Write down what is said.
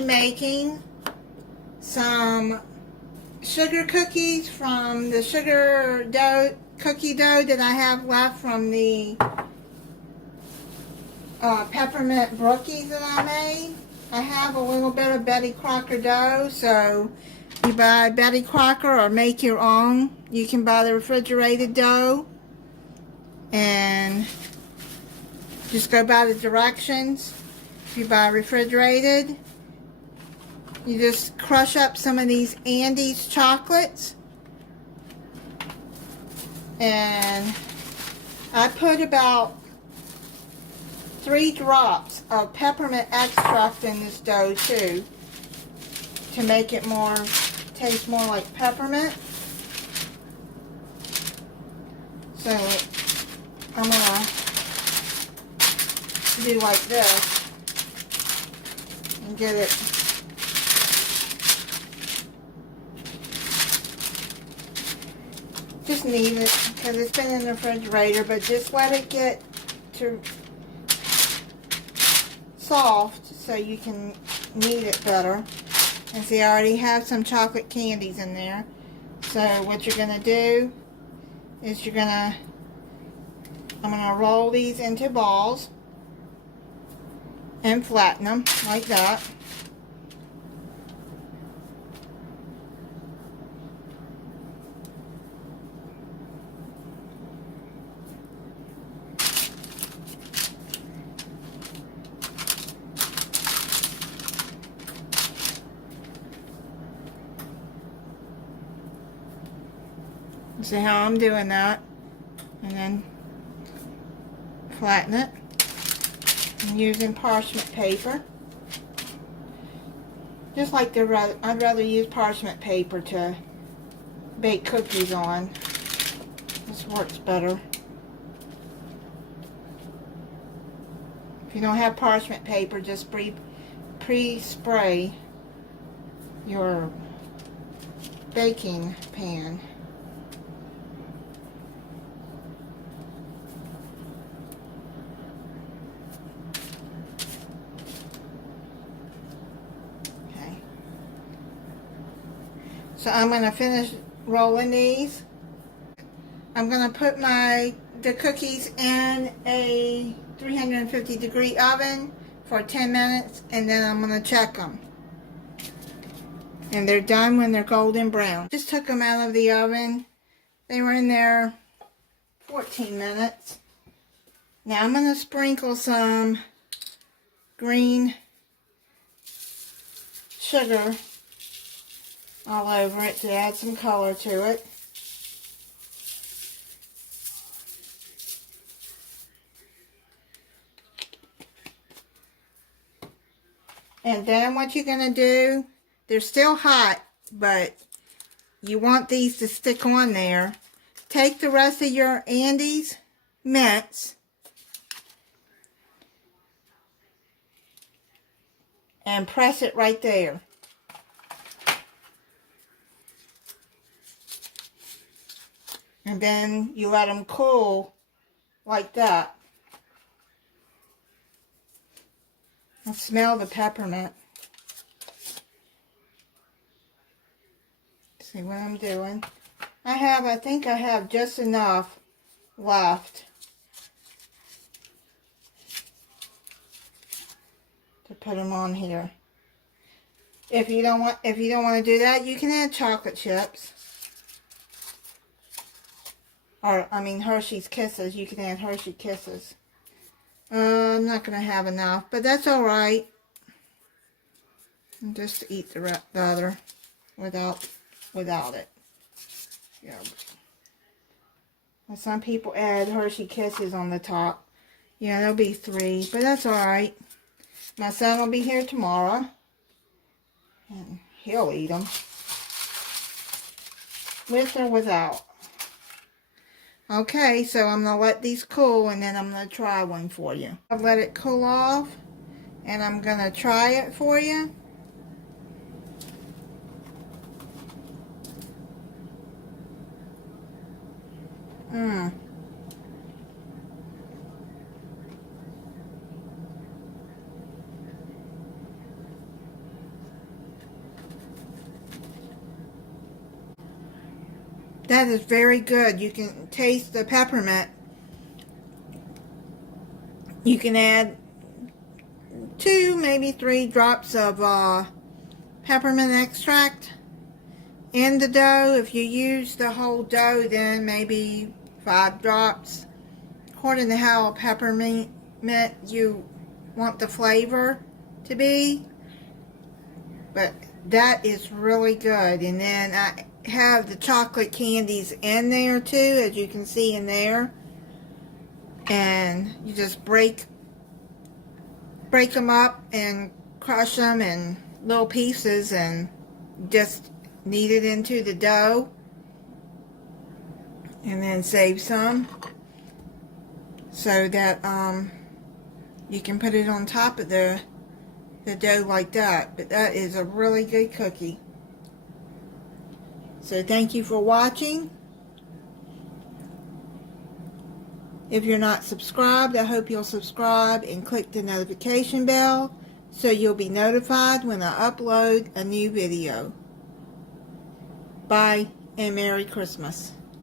making some sugar cookies from the cookie dough that I have left from the peppermint brookies that I made. I have a little bit of Betty Crocker dough, so you buy Betty Crocker or make your own. You can buy the refrigerated dough and just go by the directions. If you buy refrigerated, you just crush up some of these Andes chocolates, and I put about 3 drops of peppermint extract in this dough too, to make it taste more like peppermint. So I'm gonna do like this and get it just knead it because it's been in the refrigerator, but just let it get to soft so you can knead it better. And see, I already have some chocolate candies in there. So what you're gonna do is I'm gonna roll these into balls and flatten them like that. See how I'm doing that, and then flatten it. I'm using parchment paper. Just like I'd rather use parchment paper to bake cookies on. This works better. If you don't have parchment paper, just pre-spray your baking pan. So I'm going to finish rolling these. I'm going to put the cookies in a 350 degree oven for 10 minutes, and then I'm going to check them. And they're done when they're golden brown. Just took them out of the oven. They were in there 14 minutes. Now I'm going to sprinkle some green sugar all over it to add some color to it. And then what you're going to do, they're still hot, but you want these to stick on there. Take the rest of your Andes mints and press it right there. And then you let them cool like that. I smell the peppermint. See what I'm doing. I think I have just enough left to put them on here. If you don't want to do that, you can add chocolate chips. Or, I mean, Hershey's Kisses. You can add Hershey Kisses. I'm not going to have enough, but that's alright. Just eat the other without it. Yeah. Well, some people add Hershey Kisses on the top. Yeah, there'll be 3, but that's alright. My son will be here tomorrow, and he'll eat them. With or without. Okay, so I'm going to let these cool, and then I'm going to try one for you. I've let it cool off, and I'm going to try it for you. That is very good. You can taste the peppermint. You can add 2, maybe 3 drops of peppermint extract in the dough. If you use the whole dough, then maybe 5 drops. According to how peppermint you want the flavor to be. But that is really good. And then I have the chocolate candies in there too, as you can see in there. And you just break them up and crush them in little pieces and just knead it into the dough. And then save some so that you can put it on top of the dough like that. But that is a really good cookie. So thank you for watching. If you're not subscribed, I hope you'll subscribe and click the notification bell so you'll be notified when I upload a new video. Bye and Merry Christmas.